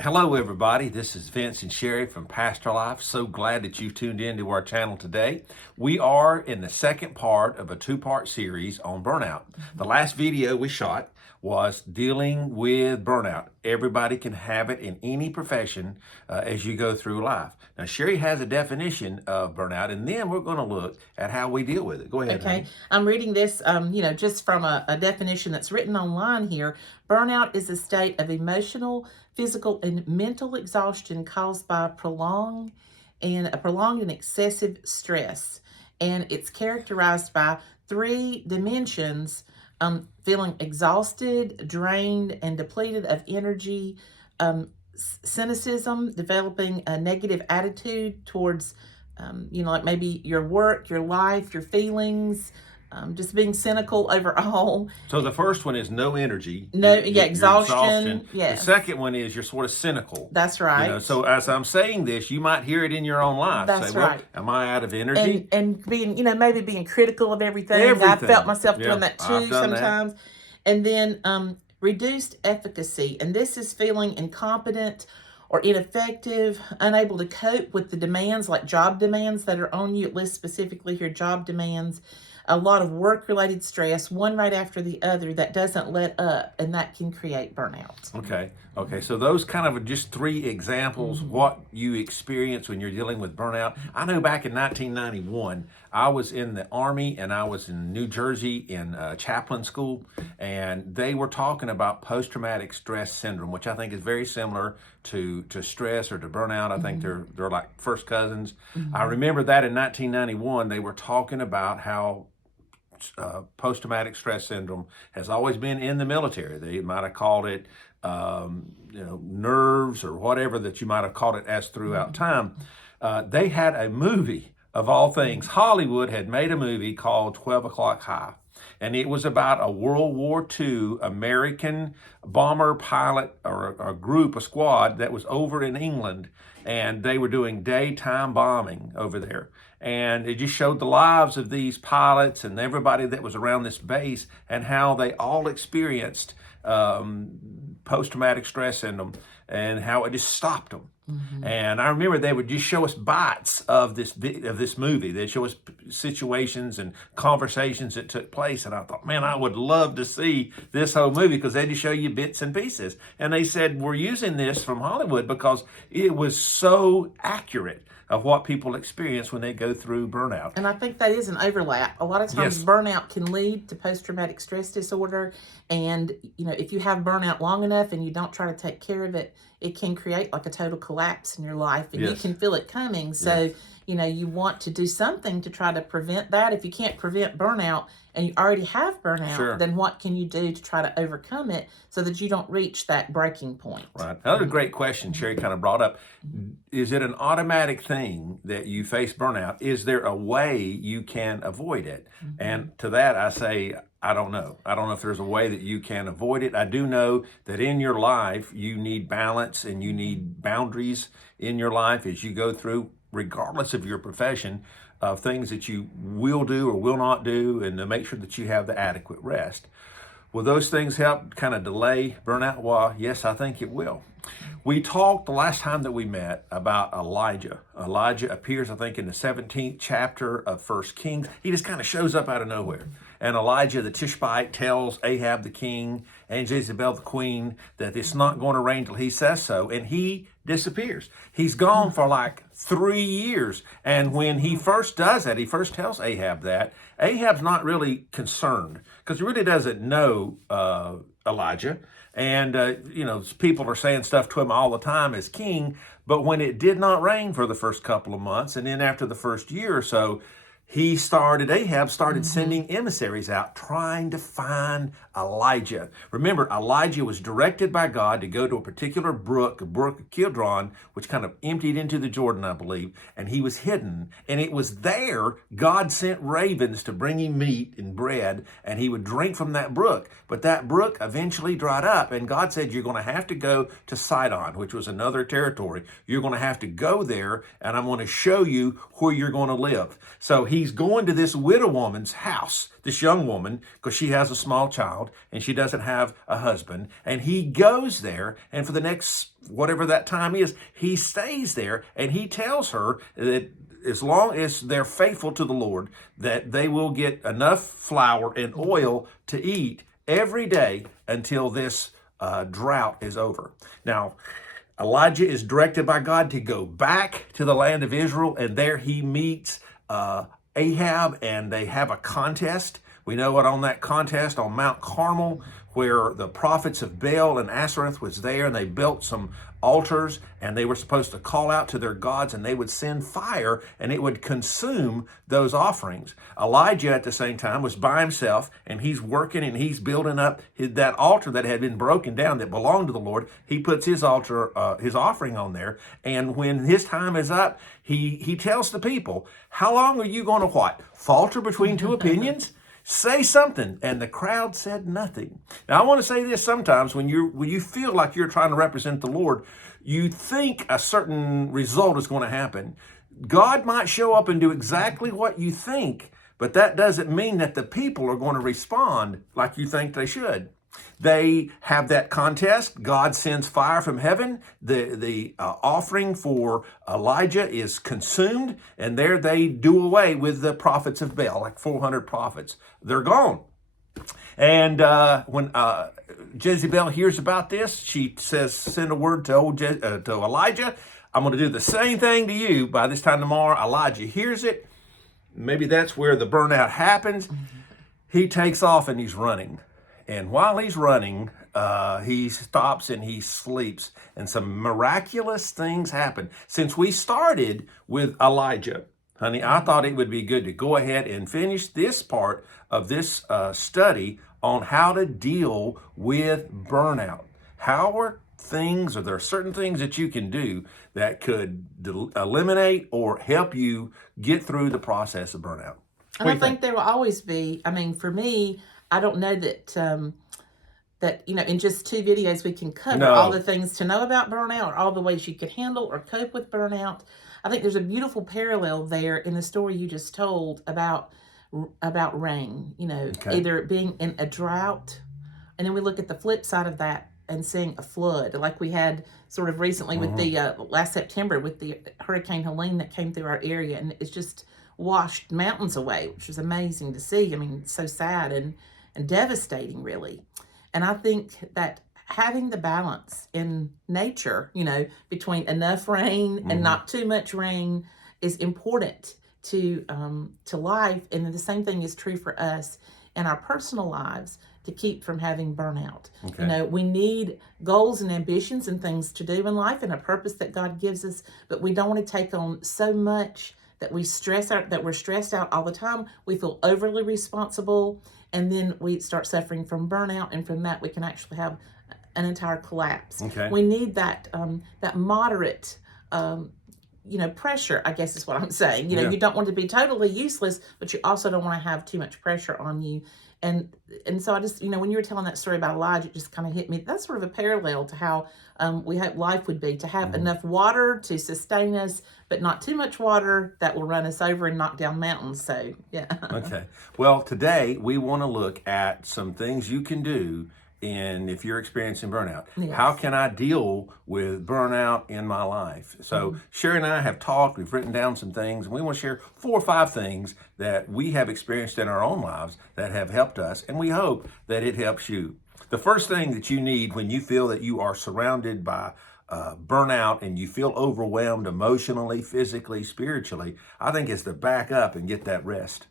Hello, everybody. This is Vince and Sherry from Pastor Life. So glad that you've tuned in to our channel today. We are in the second part of a two-part series on burnout. The last video we shot was dealing with burnout. Everybody can have it in any profession as you go through life. Now, Sherry has a definition of burnout, and then we're going to look at how we deal with it. Go ahead, Okay, honey. I'm reading this, just from a definition that's written online here. Burnout is a state of emotional, physical, and mental exhaustion caused by prolonged and excessive stress. And it's characterized by three dimensions: feeling exhausted, drained, and depleted of energy, cynicism, developing a negative attitude towards like maybe your work, your life, your feelings, just being cynical overall. So the first one is no energy. Exhaustion. The Yes, second one is you're sort of cynical. that's right. So as I'm saying this, you might hear it in your own life. That's Say, well, right. am I out of energy? And being, maybe being critical of everything. I Everything. felt myself Yeah, doing that I've too done that. sometimes. And then reduced efficacy. And this is feeling incompetent or ineffective, unable to cope with the demands, like job demands that are on you. It lists specifically here job demands, a lot of work-related stress, one right after the other that doesn't let up, and that can create burnout. Okay. So those kind of are just three examples what you experience when you're dealing with burnout. I know back in 1991, I was in the Army and I was in New Jersey in chaplain school, and they were talking about post-traumatic stress syndrome, which I think is very similar to stress or to burnout. I think they're like first cousins. I remember that in 1991, they were talking about how post-traumatic stress syndrome has always been in the military. They might have called it, nerves or whatever that you might have called it as throughout time. They had a movie, of all things. Hollywood had made a movie called 12 O'Clock High. And it was about a World War II American bomber pilot or a squad that was over in England, and they were doing daytime bombing over there. And it just showed the lives of these pilots and everybody that was around this base and how they all experienced post-traumatic stress syndrome and how it just stopped them. And I remember they would just show us bites of this movie. They'd show us situations and conversations that took place. And I thought, man, I would love to see this whole movie because they just show you bits and pieces. And they said, we're using this from Hollywood because it was so accurate of what people experience when they go through burnout. And I think that is an overlap. A lot of times Yes. burnout can lead to post-traumatic stress disorder. And, if you have burnout long enough and you don't try to take care of it, it can create like a total collapse in your life, and you Yes. can feel it coming. So, you want to do something to try to prevent that. If you can't prevent burnout and you already have burnout, Sure. then what can you do to try to overcome it so that you don't reach that breaking point? Right. Another great question Sherry kind of brought up. Is it an automatic thing that you face burnout? Is there a way you can avoid it? And to that, I say, I don't know. I don't know if there's a way that you can avoid it. I do know that in your life, you need balance and you need boundaries in your life as you go through, regardless of your profession, of things that you will do or will not do, and to make sure that you have the adequate rest. Will those things help kind of delay burnout? Well, yes, I think it will. We talked the last time that we met about Elijah. Elijah appears, I think, in the 17th chapter of 1 Kings. He just kind of shows up out of nowhere. And Elijah the Tishbite tells Ahab the king and Jezebel the queen that it's not going to rain till he says so. And he disappears. He's gone for like 3 years. And when he first does that, he first tells Ahab that, Ahab's not really concerned because he really doesn't know Elijah. And, people are saying stuff to him all the time as king. But when it did not rain for the first couple of months, and then after the first year or so, Ahab started sending emissaries out trying to find Elijah. Remember, Elijah was directed by God to go to a particular brook, a brook of Kidron, which kind of emptied into the Jordan, I believe, and he was hidden. And it was there God sent ravens to bring him meat and bread, and he would drink from that brook. But that brook eventually dried up, and God said, you're going to have to go to Sidon, which was another territory. You're going to have to go there, and I'm going to show you where you're going to live. So he's going to this widow woman's house, this young woman, because she has a small child, child and she doesn't have a husband. And he goes there, and for the next, whatever that time is, he stays there, and he tells her that as long as they're faithful to the Lord, that they will get enough flour and oil to eat every day until this drought is over. Now, Elijah is directed by God to go back to the land of Israel, and there he meets Ahab, and they have a contest. We know what on that contest on Mount Carmel, where the prophets of Baal and Ashereth was there, and they built some altars, and they were supposed to call out to their gods, and they would send fire, and it would consume those offerings. Elijah at the same time was by himself, and he's working and he's building up that altar that had been broken down that belonged to the Lord. He puts his altar, his offering on there, and when his time is up, he tells the people, how long are you going to what? Falter between two opinions? Say something. And the crowd said nothing. Now, I want to say this: sometimes when you feel like you're trying to represent the Lord, you think a certain result is going to happen. God might show up and do exactly what you think, but that doesn't mean that the people are going to respond like you think they should. They have that contest. God sends fire from heaven. The offering for Elijah is consumed, and there they do away with the prophets of Baal, like 400 prophets. They're gone. And when Jezebel hears about this, she says, send a word to to Elijah. I'm going to do the same thing to you by this time tomorrow. Elijah hears it. Maybe that's where the burnout happens. He takes off and he's running. And while he's running, he stops and he sleeps. And some miraculous things happen. Since we started with Elijah, honey, I thought it would be good to go ahead and finish this part of this study on how to deal with burnout. Are there certain things that you can do that could eliminate or help you get through the process of burnout? And I think there will always be, for me, I don't know that that in just 2 videos we can cover all the things to know about burnout, or all the ways you could handle or cope with burnout. I think there's a beautiful parallel there in the story you just told about rain. Either being in a drought, and then we look at the flip side of that and seeing a flood, like we had sort of recently with the last September with the Hurricane Helene that came through our area, and it's just washed mountains away, which was amazing to see. It's so sad and devastating, really. And I think that having the balance in nature, between enough rain and not too much rain is important to life. And the same thing is true for us in our personal lives to keep from having burnout. Okay. We need goals and ambitions and things to do in life and a purpose that God gives us, but we don't want to take on so much that we're stressed out all the time. We feel overly responsible, and then we start suffering from burnout, and from that we can actually have an entire collapse. Okay. We need that moderate pressure, I guess is what I'm saying. You don't want to be totally useless, but you also don't want to have too much pressure on you. And so I just, when you were telling that story about Elijah, it just kind of hit me. That's sort of a parallel to how we hope life would be, to have enough water to sustain us, but not too much water that will run us over and knock down mountains. So, yeah. Okay. Well, today we want to look at some things you can do if you're experiencing burnout. Yes. How can I deal with burnout in my life? So Sherry and I have talked, we've written down some things, and we want to share 4 or 5 things that we have experienced in our own lives that have helped us, and we hope that it helps you. The first thing that you need when you feel that you are surrounded by burnout and you feel overwhelmed emotionally, physically, spiritually, I think is to back up and get that rest.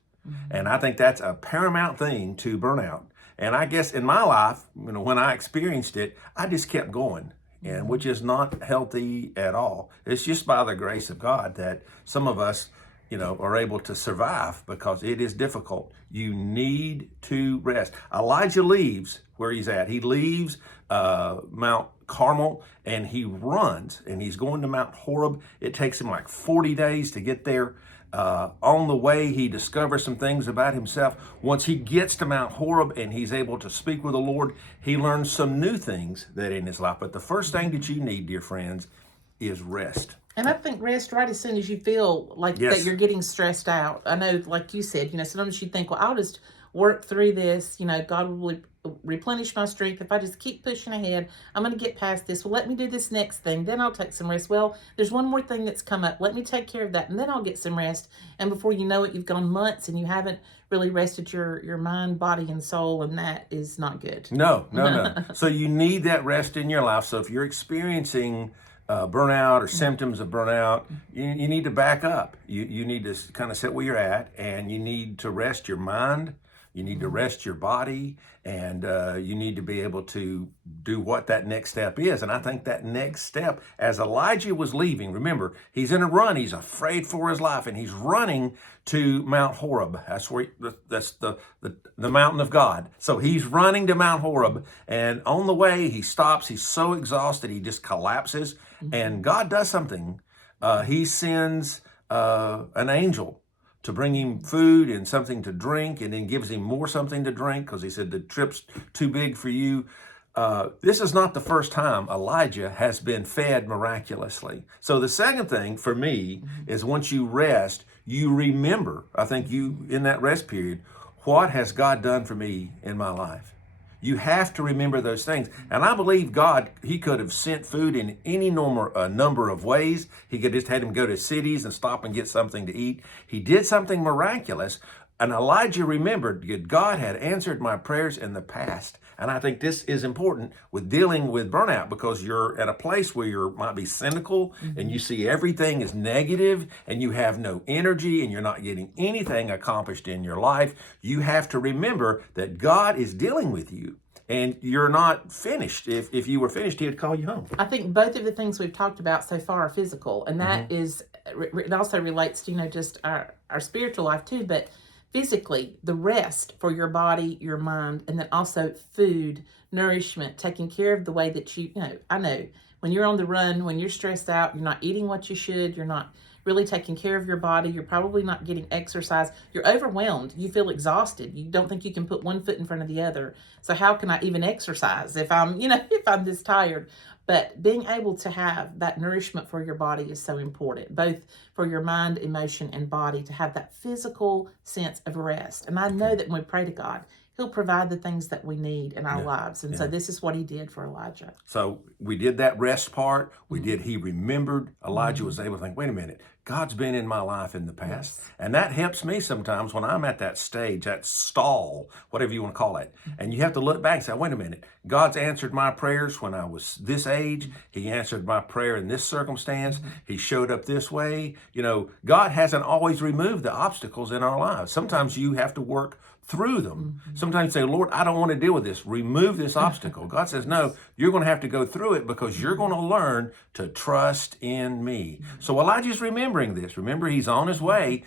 And I think that's a paramount thing to burnout. And I guess in my life, when I experienced it, I just kept going, and which is not healthy at all. It's just by the grace of God that some of us, are able to survive, because it is difficult. You need to rest. Elijah leaves where he's at. He leaves Mount Carmel, and he runs, and he's going to Mount Horeb. It takes him like 40 days to get there. On the way, he discovers some things about himself. Once he gets to Mount Horeb and he's able to speak with the Lord, he learns some new things that in his life. But the first thing that you need, dear friends, is rest. And I think rest right as soon as you feel like that you're getting stressed out. I know, like you said, sometimes you think, well, I'll just work through this. God replenish my strength. If I just keep pushing ahead, I'm going to get past this. Well, let me do this next thing. Then I'll take some rest. Well, there's one more thing that's come up. Let me take care of that, and then I'll get some rest. And before you know it, you've gone months and you haven't really rested your mind, body, and soul, and that is not good. No. So you need that rest in your life. So if you're experiencing burnout or symptoms of burnout, you need to back up. You need to kind of sit where you're at, and you need to rest your mind. You need to rest your body, and you need to be able to do what that next step is. And I think that next step, as Elijah was leaving, remember, he's in a run. He's afraid for his life, and he's running to Mount Horeb. That's where that's the mountain of God. So he's running to Mount Horeb, and on the way he stops. He's so exhausted he just collapses, and God does something. He sends an angel to bring him food and something to drink, and then gives him more something to drink because he said the trip's too big for you. This is not the first time Elijah has been fed miraculously. So the second thing for me is once you rest, you remember, I think you, in that rest period, what has God done for me in my life? You have to remember those things. And I believe God, he could have sent food in any number of ways. He could just had him go to cities and stop and get something to eat. He did something miraculous. And Elijah remembered that God had answered my prayers in the past. And I think this is important with dealing with burnout, because you're at a place where you might be cynical and you see everything is negative and you have no energy and you're not getting anything accomplished in your life. You have to remember that God is dealing with you and you're not finished. If you were finished, he'd call you home. I think both of the things we've talked about so far are physical, and that is, it also relates to, just our spiritual life too, but physically, the rest for your body, your mind, and then also food, nourishment, taking care of the way that I know when you're on the run, when you're stressed out, you're not eating what you should, you're not really taking care of your body, you're probably not getting exercise, you're overwhelmed, you feel exhausted, you don't think you can put one foot in front of the other. So how can I even exercise if I'm this tired? But being able to have that nourishment for your body is so important, both for your mind, emotion, and body, to have that physical sense of rest. And I know that when we pray to God, he'll provide the things that we need in our lives. And so this is what he did for Elijah. So we did that rest part. He remembered. Elijah was able to think, wait a minute, God's been in my life in the past. Yes. And that helps me sometimes when I'm at that stage, that stall, whatever you want to call it. And you have to look back and say, wait a minute, God's answered my prayers when I was this age. He answered my prayer in this circumstance. He showed up this way. God hasn't always removed the obstacles in our lives. Sometimes you have to work through them. Sometimes you say, Lord, I don't want to deal with this. Remove this obstacle. God says, no, you're going to have to go through it because you're going to learn to trust in me. So Elijah's remembering this. Remember, he's on his way.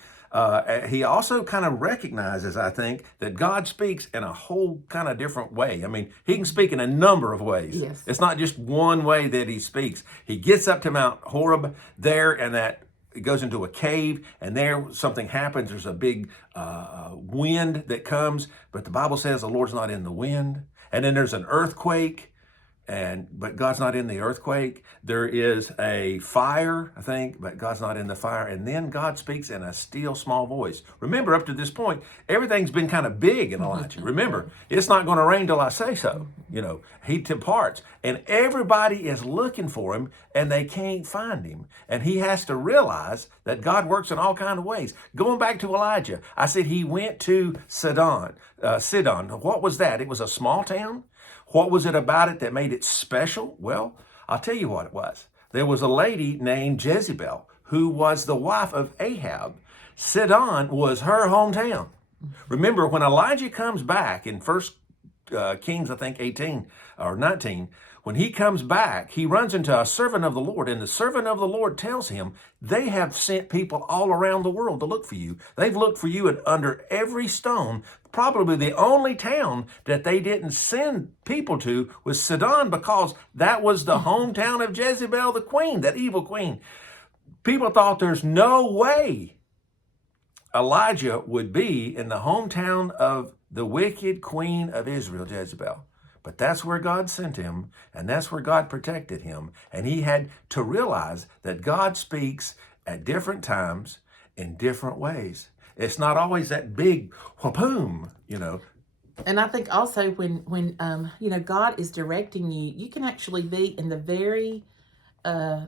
He also kind of recognizes, I think, that God speaks in a whole kind of different way. I mean, he can speak in a number of ways. Yes. It's not just one way that he speaks. He gets up to Mount Horeb there, and that it goes into a cave, and there something happens. There's a big wind that comes, but the Bible says the Lord's not in the wind. And then there's an earthquake, but God's not in the earthquake. There is a fire, I think, but God's not in the fire. And then God speaks in a still small voice. Remember, up to this point, everything's been kind of big in Elijah. Remember, it's not going to rain till I say so. He departs, and everybody is looking for him, and they can't find him. And he has to realize that God works in all kinds of ways. Going back to Elijah, I said he went to Sidon. What was that? It was a small town. What was it about it that made it special? Well, I'll tell you what it was. There was a lady named Jezebel who was the wife of Ahab. Sidon was her hometown. Remember, when Elijah comes back in 1 Kings, I think 18 or 19, when he comes back, he runs into a servant of the Lord, and the servant of the Lord tells him, they have sent people all around the world to look for you. They've looked for you under every stone. Probably the only town that they didn't send people to was Sidon, because that was the hometown of Jezebel, the queen, that evil queen. People thought there's no way Elijah would be in the hometown of the wicked queen of Israel, Jezebel. But that's where God sent him, and that's where God protected him. And he had to realize that God speaks at different times in different ways. It's not always that big whaboom, And I think also when God is directing you, you can actually be in the very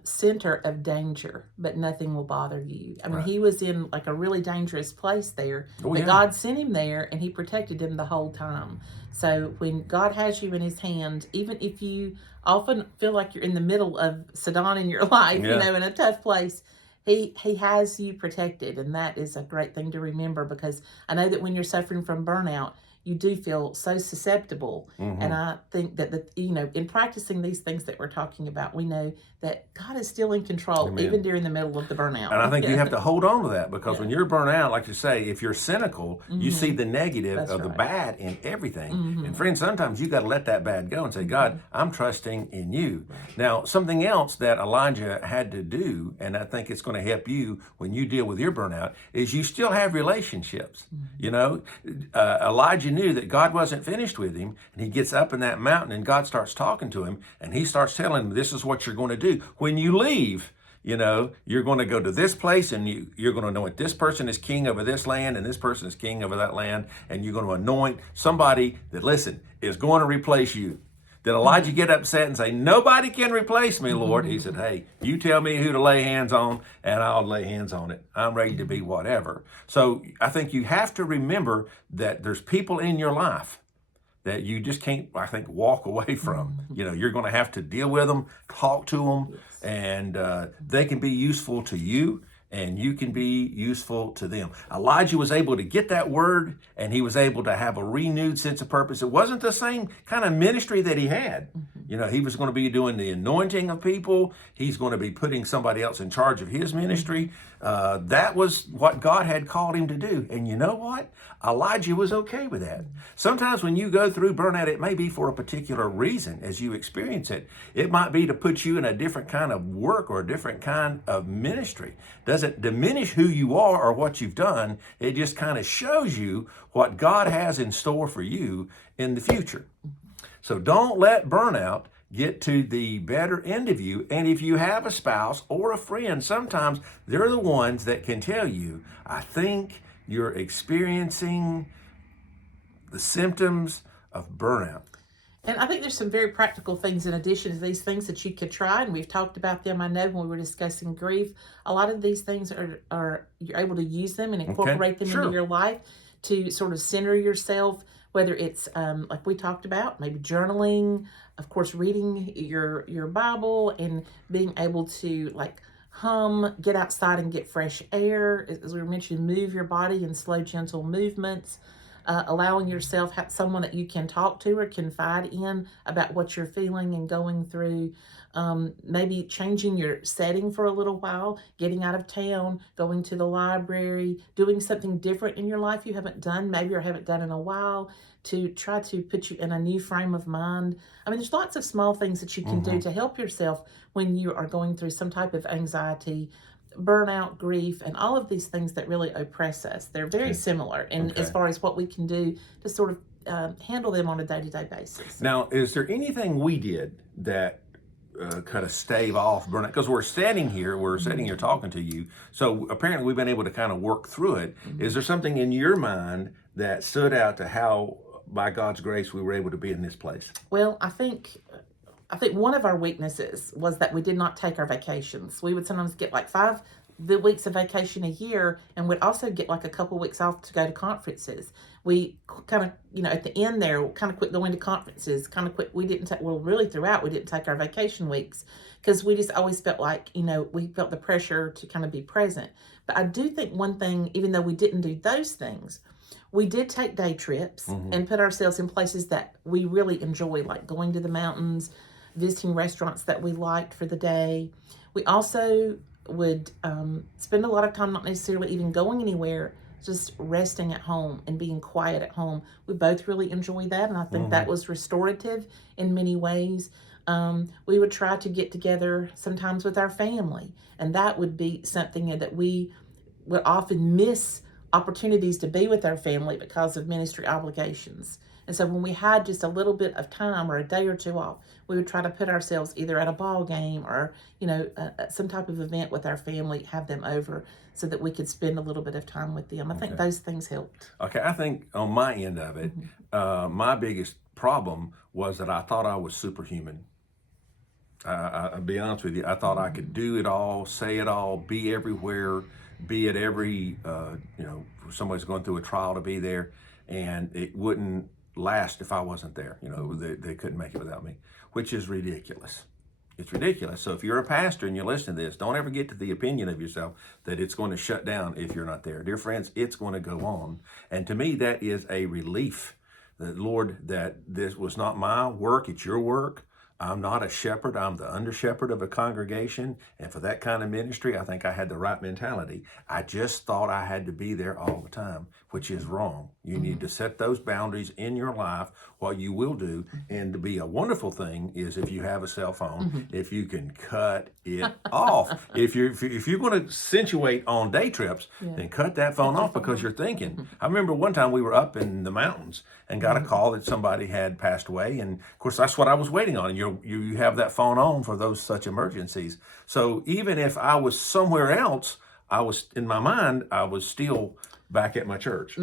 center of danger, but nothing will bother you. I mean, Right. he was in like a really dangerous place there, Oh, but yeah. God sent him there and he protected him the whole time. So when God has you in his hand, even if you often feel like you're in the middle of Sudan in your life, Yeah. in a tough place, he has you protected. And that is a great thing to remember, because I know that when you're suffering from burnout, you do feel so susceptible. And I think that in practicing these things that we're talking about, we know that God is still in control, Amen. even during the middle of the burnout. And I think you have to hold on to that, because when Yeah. you're burnt out, like you say, if you're cynical, you see the negative That's of the right. bad in everything. And friends, sometimes you got to let that bad go and say, God, I'm trusting in you. Now, something else that Elijah had to do, and I think it's going to help you when you deal with your burnout, is you still have relationships. Elijah knew that God wasn't finished with him, and he gets up in that mountain and God starts talking to him, and he starts telling him, this is what you're going to do. When you leave, you're going to go to this place, and you're going to anoint this person is king over this land, and this person is king over that land, and you're going to anoint somebody that, listen, is going to replace you. Did Elijah get upset and say, nobody can replace me, Lord? He said, hey, you tell me who to lay hands on, and I'll lay hands on it. I'm ready to be whatever. So I think you have to remember that there's people in your life that you just can't, I think, walk away from. You're going to have to deal with them, talk to them, and they can be useful to you, and you can be useful to them. Elijah was able to get that word, and he was able to have a renewed sense of purpose. It wasn't the same kind of ministry that he had. He was going to be doing the anointing of people. He's going to be putting somebody else in charge of his ministry. That was what God had called him to do. And you know what? Elijah was okay with that. Sometimes when you go through burnout, it may be for a particular reason as you experience it. It might be to put you in a different kind of work or a different kind of ministry. Doesn't diminish who you are or what you've done. It just kind of shows you what God has in store for you in the future. So don't let burnout get to the better end of you. And if you have a spouse or a friend, sometimes they're the ones that can tell you, I think you're experiencing the symptoms of burnout. And I think there's some very practical things in addition to these things that you could try, and we've talked about them. I know when we were discussing grief, a lot of these things are you're able to use them and incorporate them into your life to sort of center yourself, whether it's like we talked about, maybe journaling, of course, reading your Bible, and being able to get outside and get fresh air. As we were mentioning, move your body in slow, gentle movements. Allowing yourself someone that you can talk to or confide in about what you're feeling and going through. Maybe changing your setting for a little while, getting out of town, going to the library, doing something different in your life you haven't done, maybe or haven't done in a while, to try to put you in a new frame of mind. I mean, there's lots of small things that you can do to help yourself when you are going through some type of anxiety, burnout, grief, and all of these things that really oppress us. They're very similar as far as what we can do to sort of handle them on a day-to-day basis. Now, is there anything we did that kind of stave off burnout? Because we're sitting here talking to you, so apparently we've been able to kind of work through it. Is there something in your mind that stood out to how, by God's grace, we were able to be in this place? Well, I think one of our weaknesses was that we did not take our vacations. We would sometimes get like 5 weeks of vacation a year, and we'd also get like a couple weeks off to go to conferences. We kind of, at the end there, kind of quit going to conferences, kind of quit. We didn't take, really throughout, we didn't take our vacation weeks because we just always felt like, we felt the pressure to kind of be present. But I do think one thing, even though we didn't do those things, we did take day trips and put ourselves in places that we really enjoy, like going to the mountains, visiting restaurants that we liked for the day. We also would spend a lot of time not necessarily even going anywhere, just resting at home and being quiet at home. We both really enjoy that, and I think that was restorative in many ways. We would try to get together sometimes with our family, and that would be something that we would often miss opportunities to be with our family because of ministry obligations. And so when we had just a little bit of time or a day or two off, we would try to put ourselves either at a ball game or, some type of event with our family, have them over so that we could spend a little bit of time with them. I think Okay. those things helped. Okay, I think on my end of it, my biggest problem was that I thought I was superhuman. I'll be honest with you. I thought I could do it all, say it all, be everywhere, be at every, somebody's going through a trial to be there, and it wouldn't last if I wasn't there. They couldn't make it without me, which is ridiculous. It's ridiculous. So if you're a pastor and you listen to this, don't ever get to the opinion of yourself that it's going to shut down if you're not there. Dear friends, it's going to go on. And to me, that is a relief. That, Lord, that this was not my work, it's your work. I'm not a shepherd. I'm the under shepherd of a congregation. And for that kind of ministry, I think I had the right mentality. I just thought I had to be there all the time, which is wrong. You need to set those boundaries in your life. What you will do, and to be a wonderful thing, is if you have a cell phone, if you can cut it off. If you're going to accentuate on day trips, then cut that phone off because you're thinking. I remember one time we were up in the mountains and got a call that somebody had passed away, and of course that's what I was waiting on. And you have that phone on for those such emergencies. So even if I was somewhere else, I was in my mind, I was still back at my church.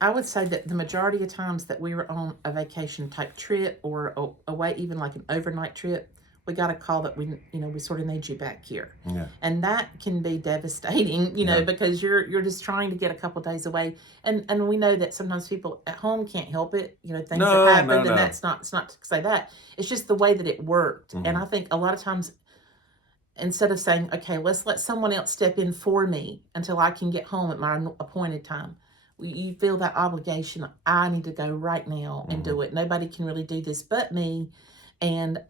I would say that the majority of times that we were on a vacation type trip or away, even like an overnight trip, we got a call that we sort of need you back here. Yeah. And that can be devastating, because you're just trying to get a couple days away. And we know that sometimes people at home can't help it, things No, have happened, no. and it's not to say that. It's just the way that it worked. Mhm. And I think a lot of times, instead of saying, okay, let's let someone else step in for me until I can get home at my appointed time, you feel that obligation. I need to go right now and do it. Nobody can really do this but me. And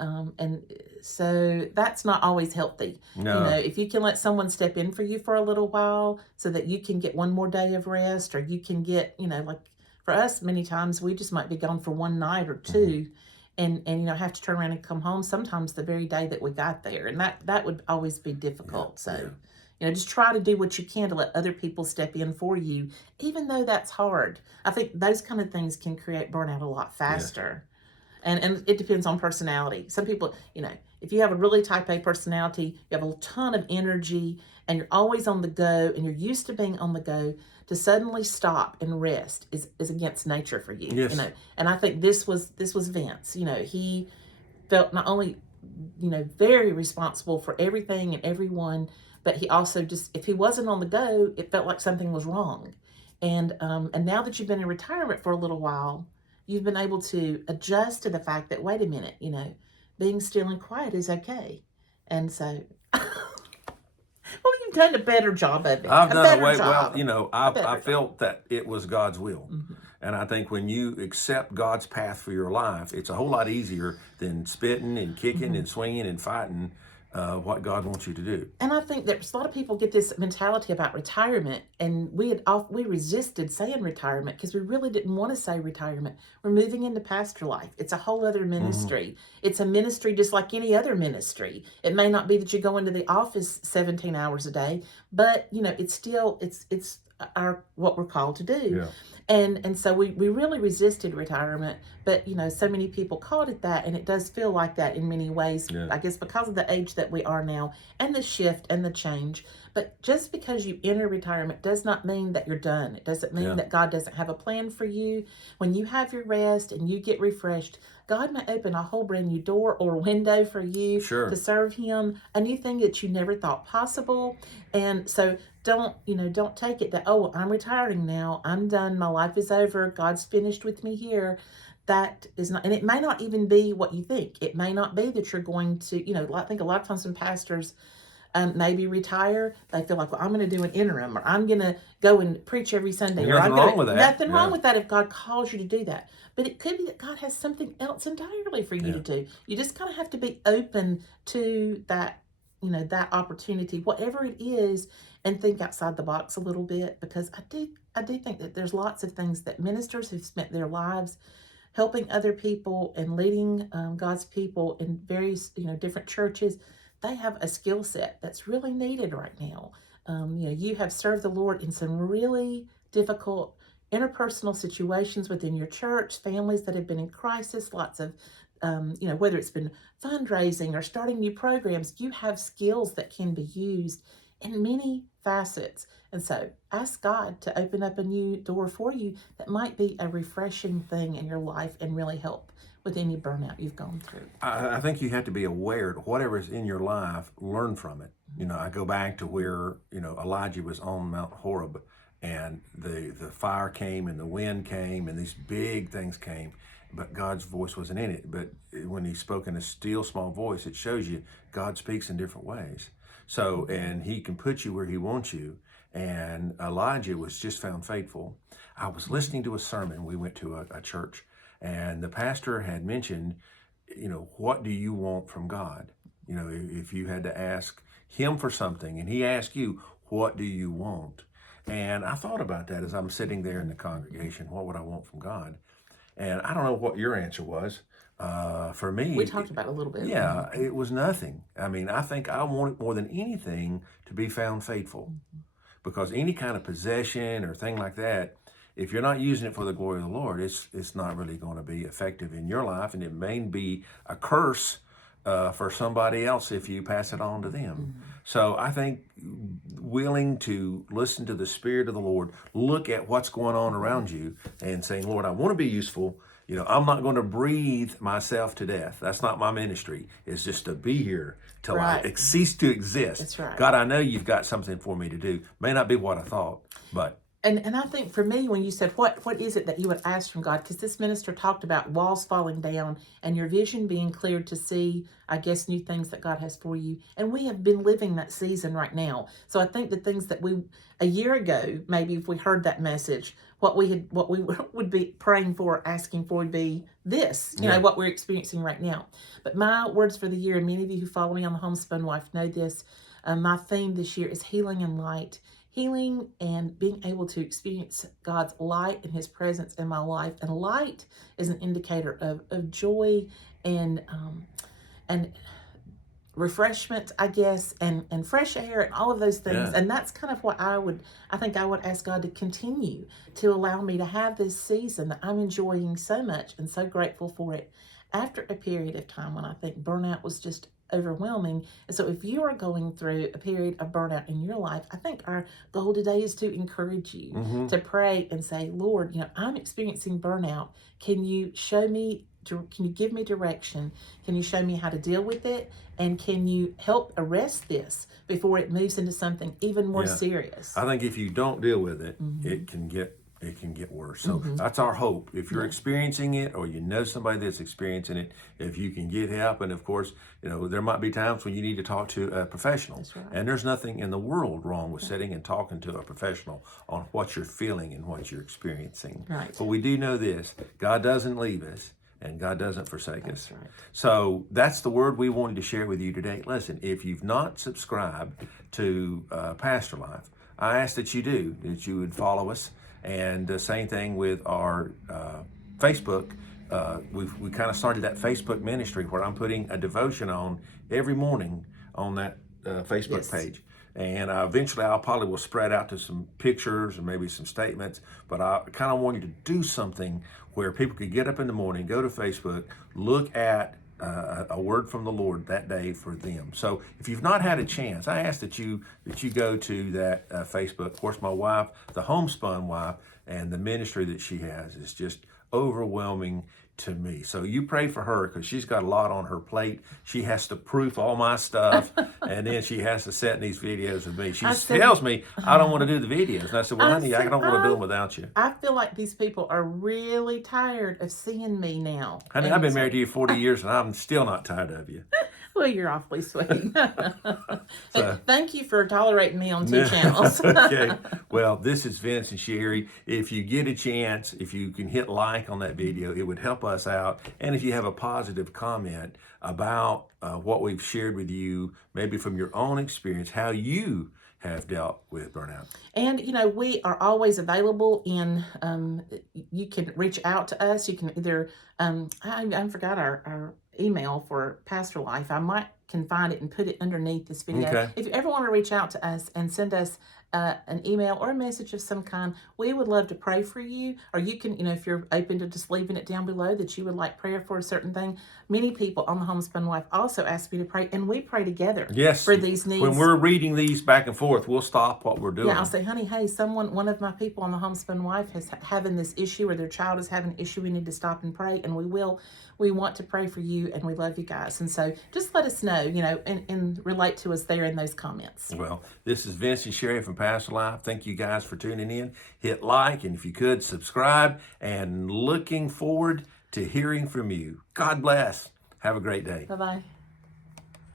so that's not always healthy. No. If you can let someone step in for you for a little while so that you can get one more day of rest, or you can get, like for us, many times we just might be gone for one night or two. And have to turn around and come home sometimes the very day that we got there. And that would always be difficult. So, just try to do what you can to let other people step in for you, even though that's hard. I think those kind of things can create burnout a lot faster. And it depends on personality. Some people, if you have a really type A personality, you have a ton of energy and you're always on the go and you're used to being on the go, to suddenly stop and rest is against nature for you. Yes. And I think this was Vince. He felt not only, very responsible for everything and everyone, but he also just, if he wasn't on the go, it felt like something was wrong. And now that you've been in retirement for a little while, you've been able to adjust to the fact that, wait a minute, being still and quiet is okay. And so, well, you've done a better job of it. I've done better it way job. well. I felt that it was God's will. And I think when you accept God's path for your life, it's a whole lot easier than spitting and kicking and swinging and fighting what God wants you to do. And I think there's a lot of people get this mentality about retirement, and we resisted saying retirement because we really didn't want to say retirement. We're moving into pastor life. It's a whole other ministry. It's a ministry just like any other ministry. It may not be that you go into the office 17 hours a day, but it's still it's our what we're called to do. Yeah. And so we really resisted retirement, but so many people called it that, and it does feel like that in many ways. Yeah. I guess because of the age that we are now and the shift and the change. But just because you enter retirement does not mean that you're done. It doesn't mean that God doesn't have a plan for you. When you have your rest and you get refreshed, God may open a whole brand new door or window for you to serve Him, a new thing that you never thought possible. And so don't take it that, oh, I'm retiring now. I'm done. My life is over. God's finished with me here. That is not, and it may not even be what you think. It may not be that you're going to, I think a lot of times when pastors maybe retire, they feel like, well, I'm going to do an interim, or I'm going to go and preach every Sunday. Nothing wrong with that. Nothing wrong with that if God calls you to do that. But it could be that God has something else entirely for you to do. You just kind of have to be open to that, that opportunity, whatever it is, and think outside the box a little bit, because I do think that there's lots of things that ministers who've spent their lives helping other people and leading God's people in various, different churches. They have a skill set that's really needed right now. You have served the Lord in some really difficult interpersonal situations within your church, families that have been in crisis, lots of, whether it's been fundraising or starting new programs, you have skills that can be used in many facets. And so ask God to open up a new door for you that might be a refreshing thing in your life and really help with any burnout you've gone through. I think you have to be aware of whatever is in your life, learn from it. I go back to where, Elijah was on Mount Horeb, and the fire came and the wind came and these big things came, but God's voice wasn't in it. But when he spoke in a still small voice, it shows you God speaks in different ways. So, and he can put you where he wants you. And Elijah was just found faithful. I was listening to a sermon. We went to a church, and the pastor had mentioned, what do you want from God? If you had to ask him for something and he asked you, what do you want? And I thought about that as I'm sitting there in the congregation. What would I want from God? And I don't know what your answer was. For me, we talked about it a little bit. Yeah, it was nothing. I mean, I think I want more than anything to be found faithful, because any kind of possession or thing like that, if you're not using it for the glory of the Lord, it's not really going to be effective in your life, and it may be a curse for somebody else if you pass it on to them. So I think willing to listen to the Spirit of the Lord, look at what's going on around you and saying, Lord, I want to be useful. I'm not going to breathe myself to death. That's not my ministry. It's just to be here till I cease to exist. That's right. God, I know you've got something for me to do. May not be what I thought, but And I think for me, when you said, what is it that you would ask from God? Because this minister talked about walls falling down and your vision being cleared to see, I guess, new things that God has for you. And we have been living that season right now. So I think the things that a year ago, maybe if we heard that message, what we would be praying for, asking for would be this, what we're experiencing right now. But my words for the year, and many of you who follow me on the Homespun Wife know this, my theme this year is healing and light. Healing and being able to experience God's light and his presence in my life. And light is an indicator of joy and refreshment, I guess, and fresh air and all of those things. Yeah. And that's kind of what I think I would ask God to continue to allow me to have this season that I'm enjoying so much and so grateful for it after a period of time when I think burnout was just overwhelming. And so if you are going through a period of burnout in your life, I think our goal today is to encourage you to pray and say, Lord, I'm experiencing burnout. Can you give me direction? Can you show me how to deal with it? And can you help arrest this before it moves into something even more serious? I think if you don't deal with it, it can get worse. So that's our hope. If you're experiencing it, or somebody that's experiencing it, if you can get help, and of course, there might be times when you need to talk to a professional. That's right. And there's nothing in the world wrong with sitting and talking to a professional on what you're feeling and what you're experiencing. Right. But we do know this: God doesn't leave us, and God doesn't forsake us. Right. So that's the word we wanted to share with you today. Listen, if you've not subscribed to Pastor Life, I ask that you do, that you would follow us. And the same thing with our Facebook. We kind of started that Facebook ministry where I'm putting a devotion on every morning on that Facebook page. And eventually I'll probably will spread out to some pictures and maybe some statements, but I kind of wanted to do something where people could get up in the morning, go to Facebook, look at a word from the Lord that day for them. So if you've not had a chance, I ask that you go to that Facebook. Of course, my wife, the Homespun Wife, and the ministry that she has is just overwhelming to me. So you pray for her, because she's got a lot on her plate. She has to proof all my stuff, and then she has to set in these videos with me. She tells me I don't want to do the videos. And I said, well, honey, I don't want to do them without you. I feel like these people are really tired of seeing me now. Honey, I've been married to you 40 years, and I'm still not tired of you. Well, you're awfully sweet. Thank you for tolerating me on 2 channels. Okay. Well, this is Vince and Sherry. If you get a chance, if you can hit like on that video, it would help us out. And if you have a positive comment about what we've shared with you, maybe from your own experience, how you have dealt with burnout. And, we are always available you can reach out to us. You can either, I forgot our email for Pastor Life. I might can find it and put it underneath this video. Okay. If you ever want to reach out to us and send us an email or a message of some kind, we would love to pray for you. Or you can, if you're open to just leaving it down below that you would like prayer for a certain thing. Many people on the Homespun Wife also ask me to pray, and we pray together Yes. for these needs. When we're reading these back and forth, we'll stop what we're doing. Yeah, I'll say, honey, hey, one of my people on the Homespun Wife is having this issue, or their child is having an issue. We need to stop and pray, and we will. We want to pray for you, and we love you guys. And so just let us know, and relate to us there in those comments. Well, this is Vince and Sherry from Pastor Life. Thank you guys for tuning in. Hit like, and if you could, subscribe, and looking forward to hearing from you. God bless. Have a great day. Bye-bye.